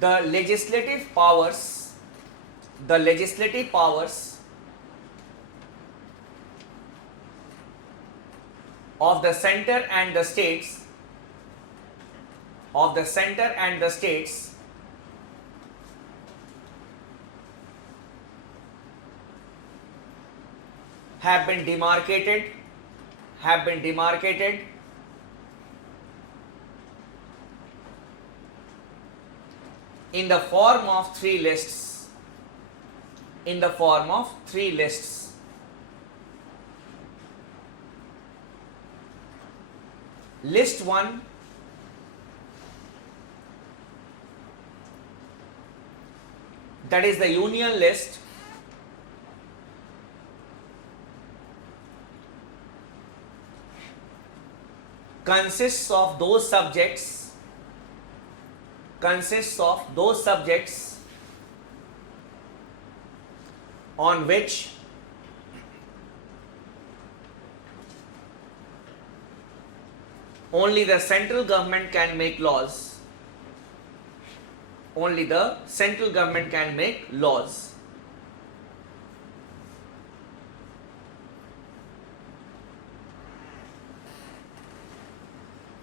the legislative powers of the center and the states have been demarcated in the form of three lists. List 1 that is the union list, consists of those subjects on which only the central government can make laws.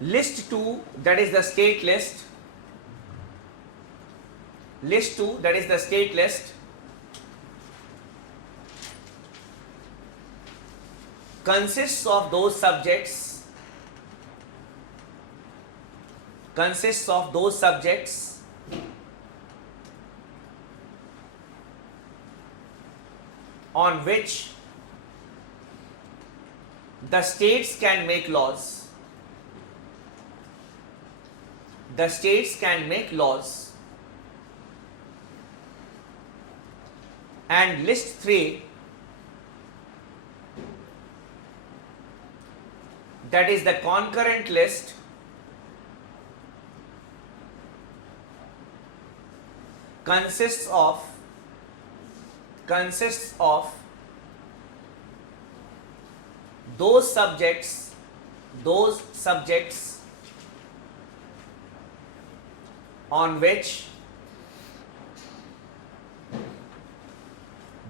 List 2 that is the state list. Consists of those subjects on which the states can make laws. And list 3 that is the concurrent list, consists of those subjects on which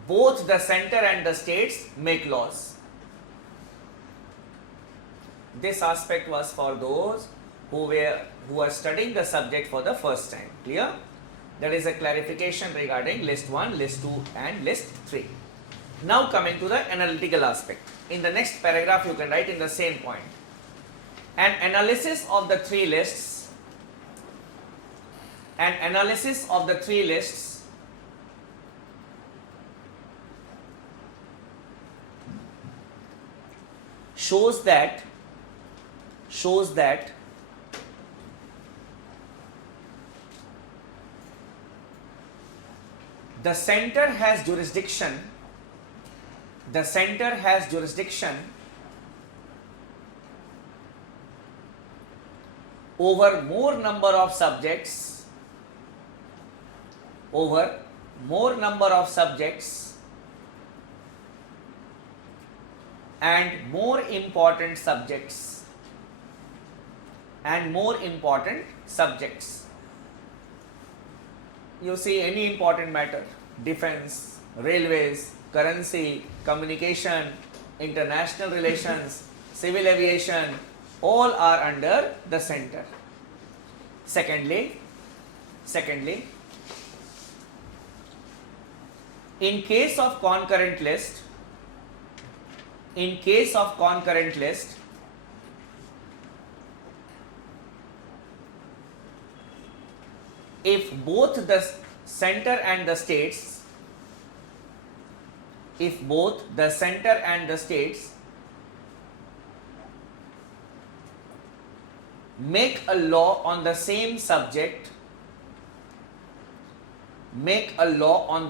both the center and the states make laws. This aspect was for those who are studying the subject for the first time. Clear? That is a clarification regarding list 1, list 2 and list 3. Now coming to the analytical aspect. In the next paragraph you can write in the same point. An analysis of the three lists shows that the center has jurisdiction over more number of subjects and more important subjects. You see, any important matter, defense, railways, currency, communication, international relations, civil aviation, all are under the center. Secondly, in case of concurrent list, if both the center and the states make a law on the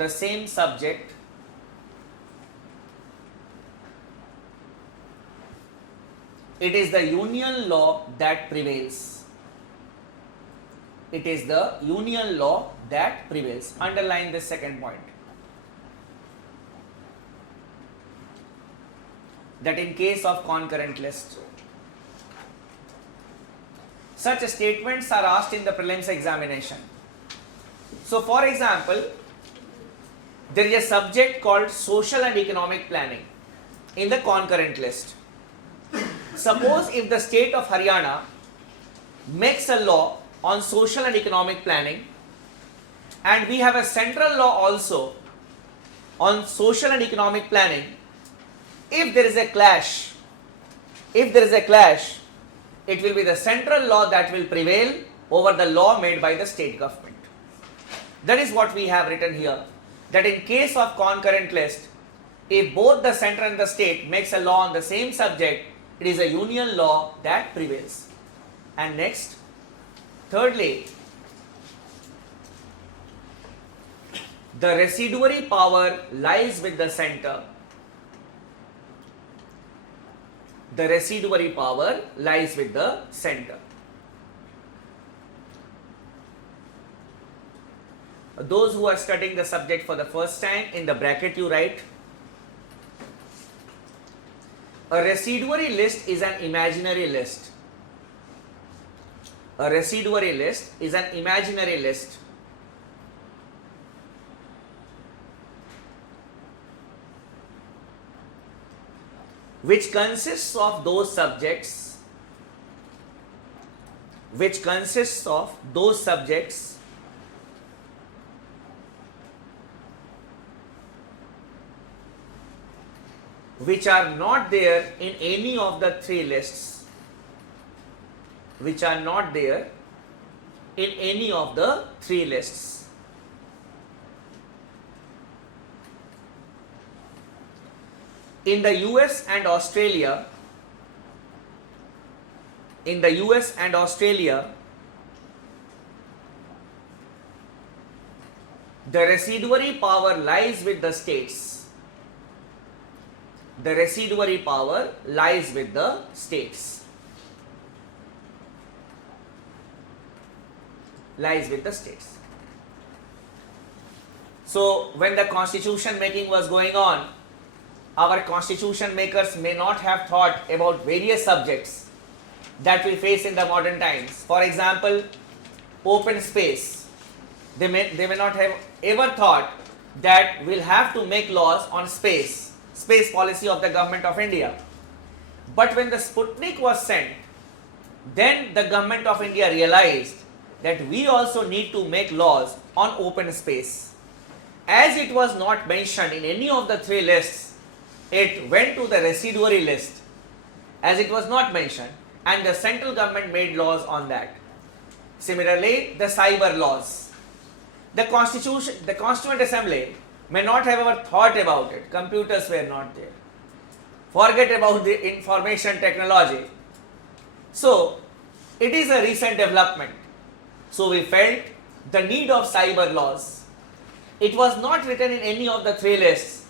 same subject, it is the union law that prevails. Underline this second point. That in case of concurrent list, such statements are asked in the prelims examination. So for example, there is a subject called social and economic planning in the concurrent list. Suppose if the state of Haryana makes a law on social and economic planning, and we have a central law also on social and economic planning, if there is a clash, it will be the central law that will prevail over the law made by the state government. That is what we have written here, that in case of concurrent list, if both the center and the state makes a law on the same subject, it is a union law that prevails. And next, thirdly, the residuary power lies with the center. The residuary power lies with the center. Those who are studying the subject for the first time, in the bracket you write, a residuary list is an imaginary list. A residuary list is an imaginary list which consists of those subjects which are not there in any of the three lists. In the US and Australia, the residuary power lies with the states. The residuary power lies with the states. So when the constitution making was going on, our constitution makers may not have thought about various subjects that we face in the modern times. For example, open space. They may not have ever thought that we'll have to make laws on space policy of the government of India. But when the Sputnik was sent, then the government of India realized that we also need to make laws on open space. As it was not mentioned in any of the three lists, it went to the residuary list as it was not mentioned, and the central government made laws on that. Similarly, the cyber laws. The Constituent Assembly may not have ever thought about it. Computers were not there. Forget about the information technology. So, it is a recent development. So, we felt the need of cyber laws. It was not written in any of the three lists,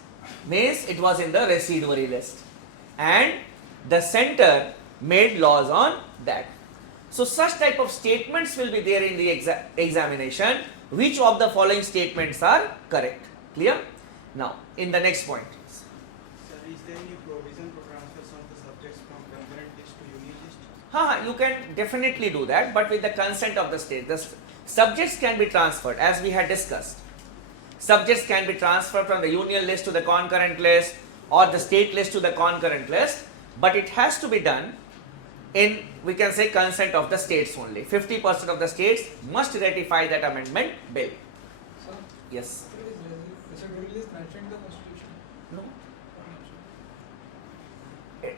means it was in the residuary list. And the center made laws on that. So, such type of statements will be there in the examination. Which of the following statements are correct? Clear? Now, in the next point. Sir, is there any provision for transfers of the subjects from concurrent list to union list? You can definitely do that, but with the consent of the state. The subjects can be transferred, as we had discussed. Subjects can be transferred from the union list to the concurrent list or the state list to the concurrent list, but it has to be done in, we can say, consent of the states only. 50% of the states must ratify that amendment bill. Sir, Yes. residuary list mentioned in the constitution. No.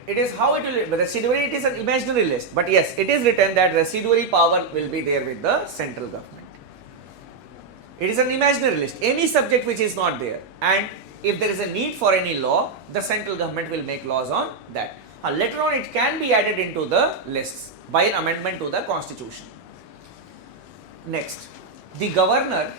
It is how it will. Residuary, it is an imaginary list, but yes, it is written that residuary power will be there with the central government. It is an imaginary list. Any subject which is not there, and if there is a need for any law, the central government will make laws on that. Later on, it can be added into the lists by an amendment to the constitution. Next, the governor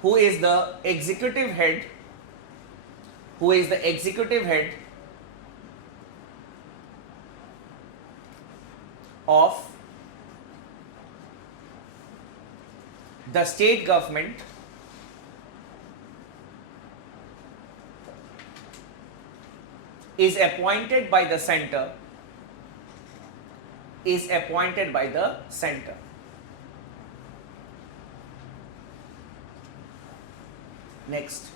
who is the executive head of the state government is appointed by the center. Is appointed by the center. Next.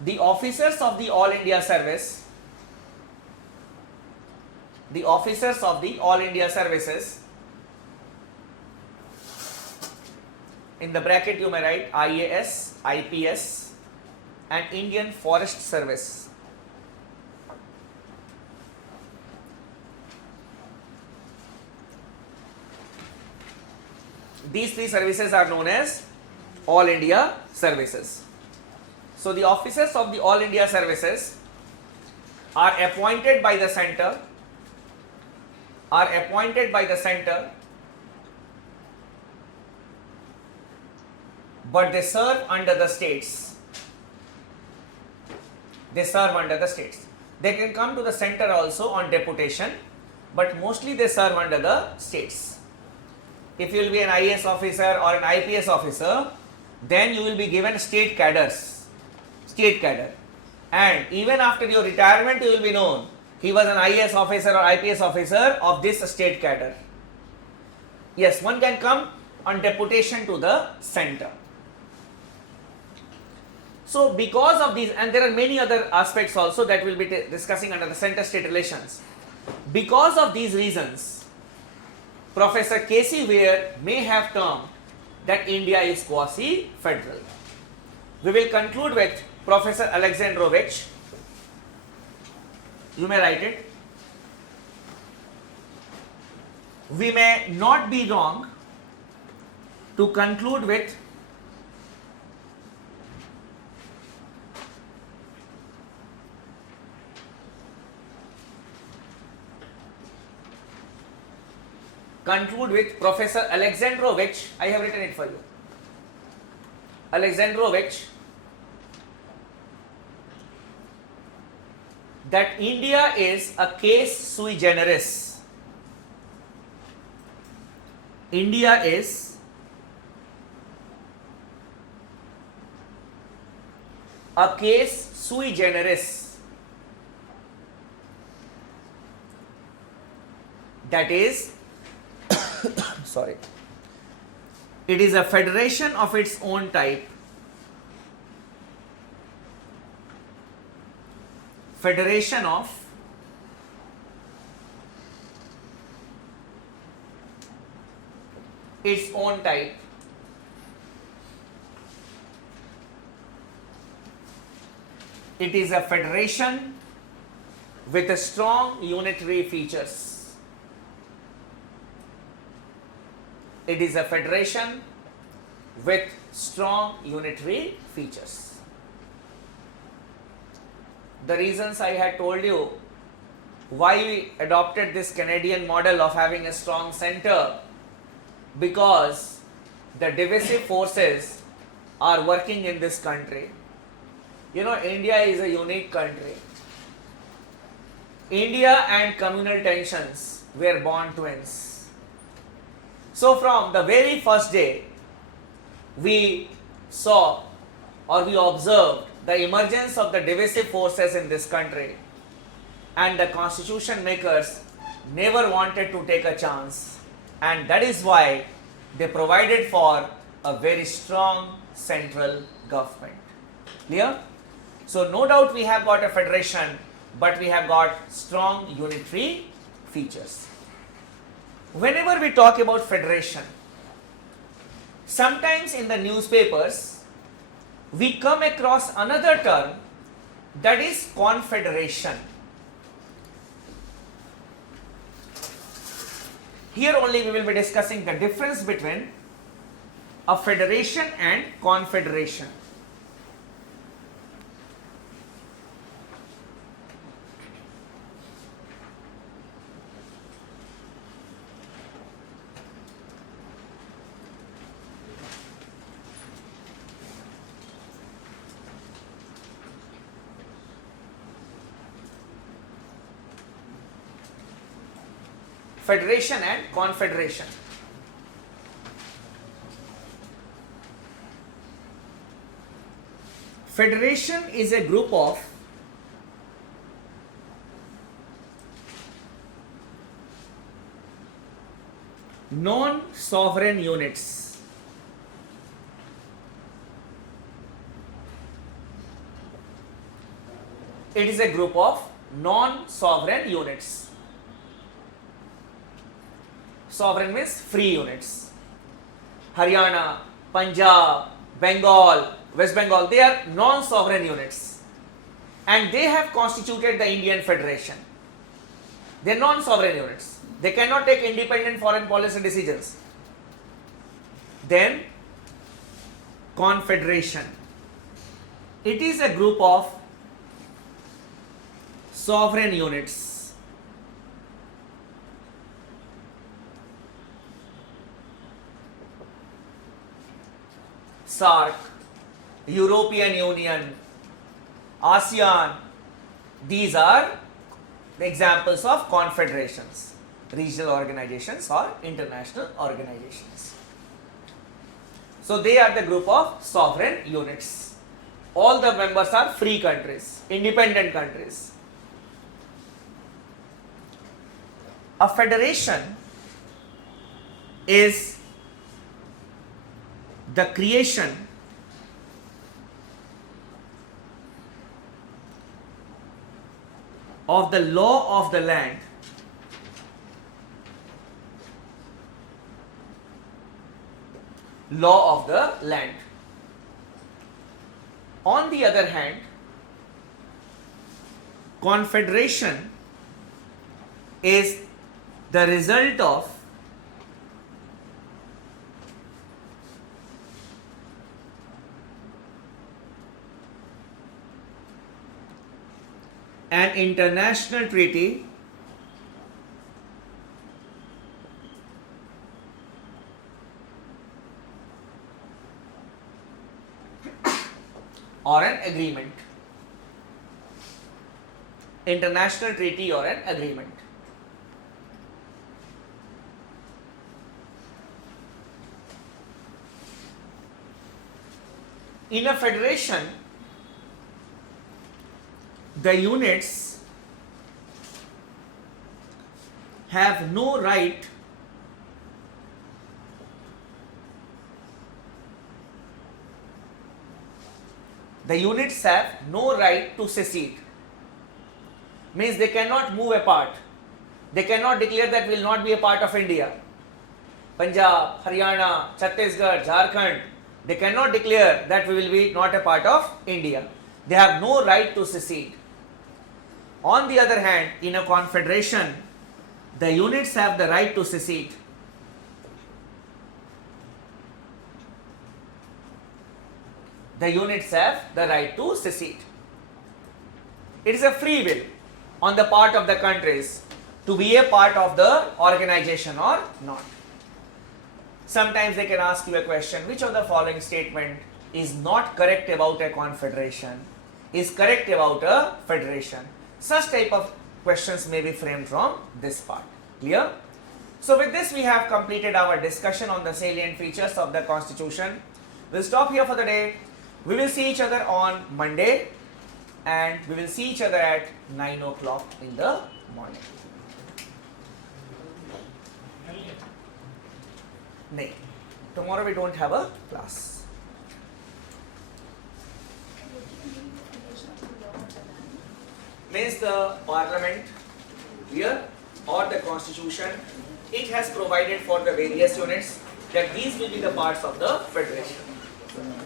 The officers of the All India Service, the officers of the All India Services, in the bracket you may write IAS, IPS and Indian Forest Service. These three services are known as All India Services. So the officers of the All India Services are appointed by the center, but they serve under the states. They serve under the states. They can come to the center also on deputation, but mostly they serve under the states. If you will be an IAS officer or an IPS officer, then you will be given state cadres, state cadre. And even after your retirement, you will be known he was an IAS officer or IPS officer of this state cadre. Yes, one can come on deputation to the center. So because of these, and there are many other aspects also that we will be discussing under the center-state relations. Because of these reasons, Professor K.C. Ware may have termed that India is quasi-federal. We will conclude with Professor Alexandrovich. You may write it. We may not be wrong to conclude with Professor Alexandrovich. I have written it for you. Alexandrovich, that India is a case sui generis. India is a case sui generis. That is, sorry, it is a federation of its own type. Federation of its own type. It is a federation with a strong unitary features. It is a federation with strong unitary features. The reasons I had told you why we adopted this Canadian model of having a strong center, because the divisive forces are working in this country. You know, India is a unique country. India and communal tensions were born twins. So from the very first day, we saw or we observed the emergence of the divisive forces in this country, and the constitution makers never wanted to take a chance, and that is why they provided for a very strong central government. Clear? So no doubt we have got a federation, but we have got strong unitary features. Whenever we talk about federation, sometimes in the newspapers we come across another term, that is confederation. Here only we will be discussing the difference between a federation and confederation. Federation and confederation. Federation is a group of non-sovereign units. It is a group of non-sovereign units. Sovereign means free units. Haryana, Punjab, Bengal, West Bengal, they are non-sovereign units. And they have constituted the Indian Federation. They are non-sovereign units. They cannot take independent foreign policy decisions. Then, Confederation. It is a group of sovereign units. SAARC, European Union, ASEAN, these are the examples of confederations, regional organizations or international organizations. So they are the group of sovereign units. All the members are free countries, independent countries. A federation is the creation of the law of the land On the other hand, confederation is the result of an international treaty or an agreement. International treaty or an agreement. In a federation, the units have no right to secede. Means they cannot move apart. They cannot declare that we will not be a part of India. Punjab, Haryana, Chhattisgarh, Jharkhand, they cannot declare that we will be not a part of India. They have no right to secede. On the other hand, in a confederation, the units have the right to secede. The units have the right to secede. It is a free will on the part of the countries to be a part of the organization or not. Sometimes they can ask you a question, which of the following statement is not correct about a confederation, is correct about a federation? Such type of questions may be framed from this part. Clear? So with this we have completed our discussion on the salient features of the constitution. We'll stop here for the day. We will see each other on Monday and we will see each other at 9 o'clock in the morning. No, tomorrow we don't have a class. Means the parliament here or the constitution, it has provided for the various units that these will be the parts of the federation.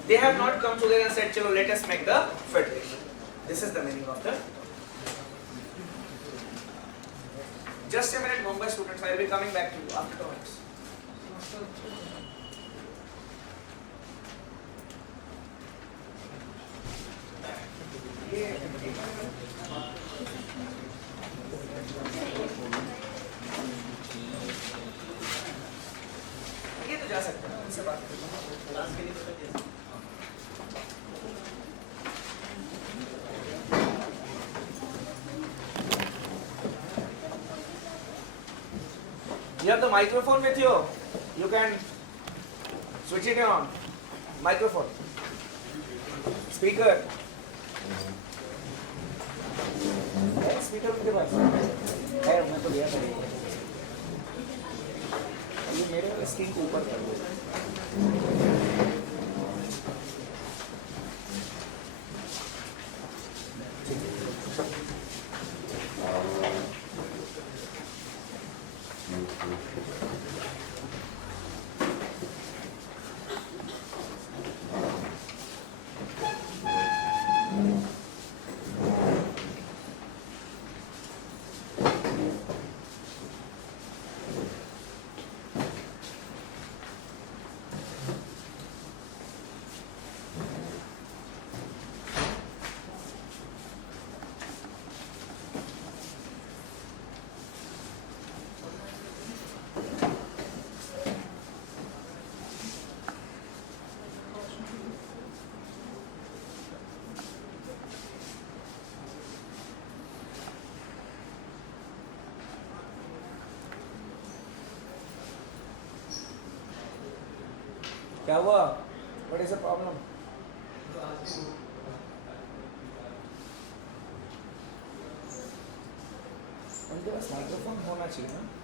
They have not come together and said, "Chalo, let us make the federation." This is the meaning of the. Just a minute, Mumbai students, I will be coming back to you after 2 minutes. ये तो जा सकते हैं, उनसे बात करें। Class के लिए तो दे सकते हैं। You have the microphone with you. You can switch it on. Microphone. Speaker. Speaker उनके पास है, मैं तो लिया था। ये मेरे वाले स्क्रीन को ऊपर कर दो। क्या हुआ? What is the problem? उनके पास माइक्रोफोन होना चाहिए ना?